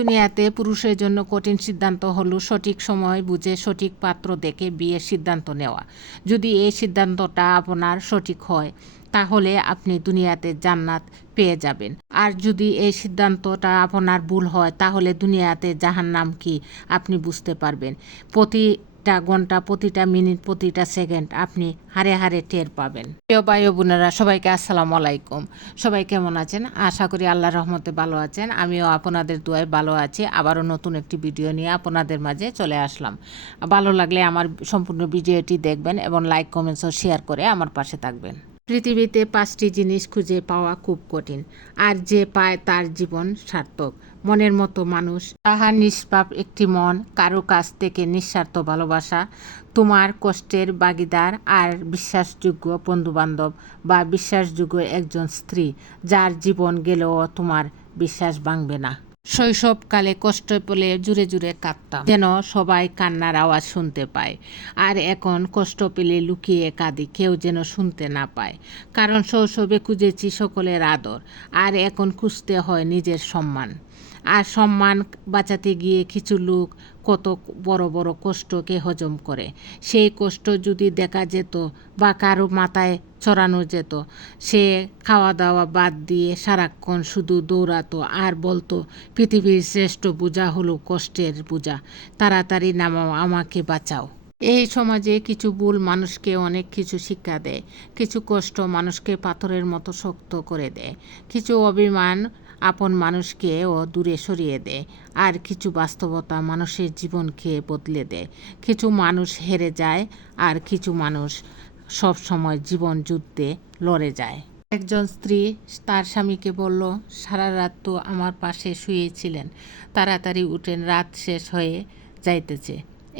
দুনিয়াতে পুরুষের জন্য কঠিন সিদ্ধান্ত হলো সঠিক সময় বুঝে সঠিক পাত্র দেখে বিয়ের সিদ্ধান্ত নেওয়া। যদি এই সিদ্ধান্তটা আপনার সঠিক হয়, তাহলে আপনি দুনিয়াতে জান্নাত পেয়ে যাবেন। আর যদি এই সিদ্ধান্তটা আপনার ভুল হয়, তাহলে দুনিয়াতে জাহান্নাম কি আপনি বুঝতে পারবেন। প্রতিটা ঘণ্টা, প্রতিটা মিনিট, প্রতিটা সেকেন্ড আপনি হারে হারে টের পাবেন। প্রিয় ভাই বোনেরা, সবাইকে আসসালামু আলাইকুম। সবাই কেমন আছেন? আশা করি আল্লাহ রহমতে ভালো আছেন। আমিও আপনাদের দোয়ায় ভালো আছি। আবারও নতুন একটি ভিডিও নিয়ে আপনাদের মাঝে চলে আসলাম। ভালো লাগলে আমার সম্পূর্ণ ভিডিওটি দেখবেন এবং লাইক, কমেন্টস ও শেয়ার করে আমার পাশে থাকবেন। পৃথিবীতে পাঁচটি জিনিস খুঁজে পাওয়া খুব কঠিন, আর যে পায় তার জীবন সার্থক। মনের মতো মানুষ, তাহার নিষ্পাপ একটি মন, কারও কাছ থেকে নিঃস্বার্থ ভালোবাসা, তোমার কষ্টের বাগিদার আর বিশ্বাসযোগ্য বন্ধুবান্ধব বা বিশ্বাসযোগ্য একজন স্ত্রী, যার জীবন গেলেও তোমার বিশ্বাস ভাঙবে না। শৈশবকালে কষ্ট পেলে জুড়ে জুড়ে কাঁদতাম। যেন সবাই কান্নার আওয়াজ শুনতে পায়। আর এখন কষ্ট পেলে লুকিয়ে কাঁদি, কেউ যেন শুনতে না পায়। কারণ শৈশবে খুঁজেছি সকলের আদর। আর এখন খুঁজতে হয় নিজের সম্মান। আর সম্মান বাঁচাতে গিয়ে কিছু লোক কত বড় বড় কষ্টকে হজম করে। সেই কষ্ট যদি দেখা যেত বা কারও মাথায় চড়ানো যেত, সে খাওয়া দাওয়া বাদ দিয়ে সারাক্ষণ শুধু দৌড়াতো আর বলতো, পৃথিবীর শ্রেষ্ঠ পূজা হলো কষ্টের পূজা, তাড়াতাড়ি নামাও, আমাকে বাঁচাও। এই সমাজে কিছু ভুল মানুষকে অনেক কিছু শিক্ষা দেয়, কিছু কষ্ট মানুষকে পাথরের মতো শক্ত করে দেয়, কিছু অভিমান আপন মানুষকে ও দূরে সরিয়ে দেয় আর কিছু বাস্তবতা মানুষের জীবনকে বদলে দেয় কিছু মানুষ হেরে যায়, আর কিছু মানুষ সব সময় জীবন যুদ্ধে লড়ে যায়। একজন স্ত্রী তার স্বামীকে বলল, সারা রাত তো আমার পাশে শুয়েছিলেন, তাড়াতাড়ি উঠেন, রাত শেষ হয়ে যাইতেছে।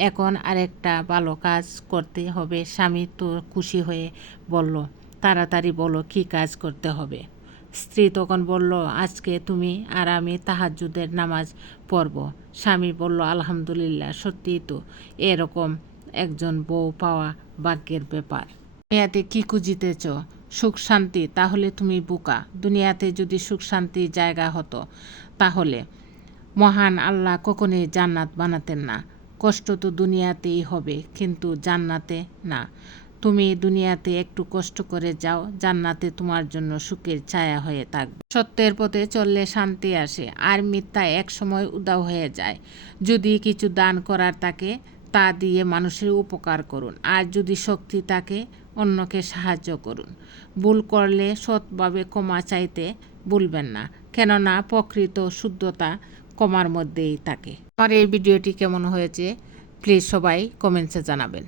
এখন আরেকটা ভালো কাজ করতে হবে। স্বামী তো খুশি হয়ে বলল, তাড়াতাড়ি বলো কি কাজ করতে হবে? স্ত্রী তখন বলল, আজকে তুমি আর আমি তাহাজ্জুদের নামাজ পড়ব। স্বামী বলল, আলহামদুলিল্লাহ, সত্যিই তো, এরকম একজন বউ পাওয়া ভাগ্যের ব্যাপার। দুনিয়াতে কি খুঁজিতেছ? সুখ, শান্তি? তাহলে তুমি বোকা। দুনিয়াতে যদি সুখ, শান্তি জায়গা হতো, তাহলে মহান আল্লাহ কখনোই জান্নাত বানাতেন না। কষ্ট তো দুনিয়াতেই হবে, কিন্তু জান্নাতে না। তুমি দুনিয়াতে একটু কষ্ট করে যাও, জান্নাতে তোমার জন্য সুখের ছায়া হয়ে থাকবে। সত্যের পথে চললে শান্তি আসে, আর মিথ্যা এক সময় উদাও হয়ে যায়। যদি কিছু দান করার থাকে, তা দিয়ে মানুষের উপকার করুন, আর যদি শক্তি থাকে, অন্যকে সাহায্য করুন। ভুল করলে সৎভাবে ক্ষমা চাইতে ভুলবেন না, কেননা প্রকৃত শুদ্ধতা কমার মধ্যেই থাকে। আমার এই ভিডিওটি কেমন হয়েছে প্লিজ সবাই কমেন্টসে জানাবেন।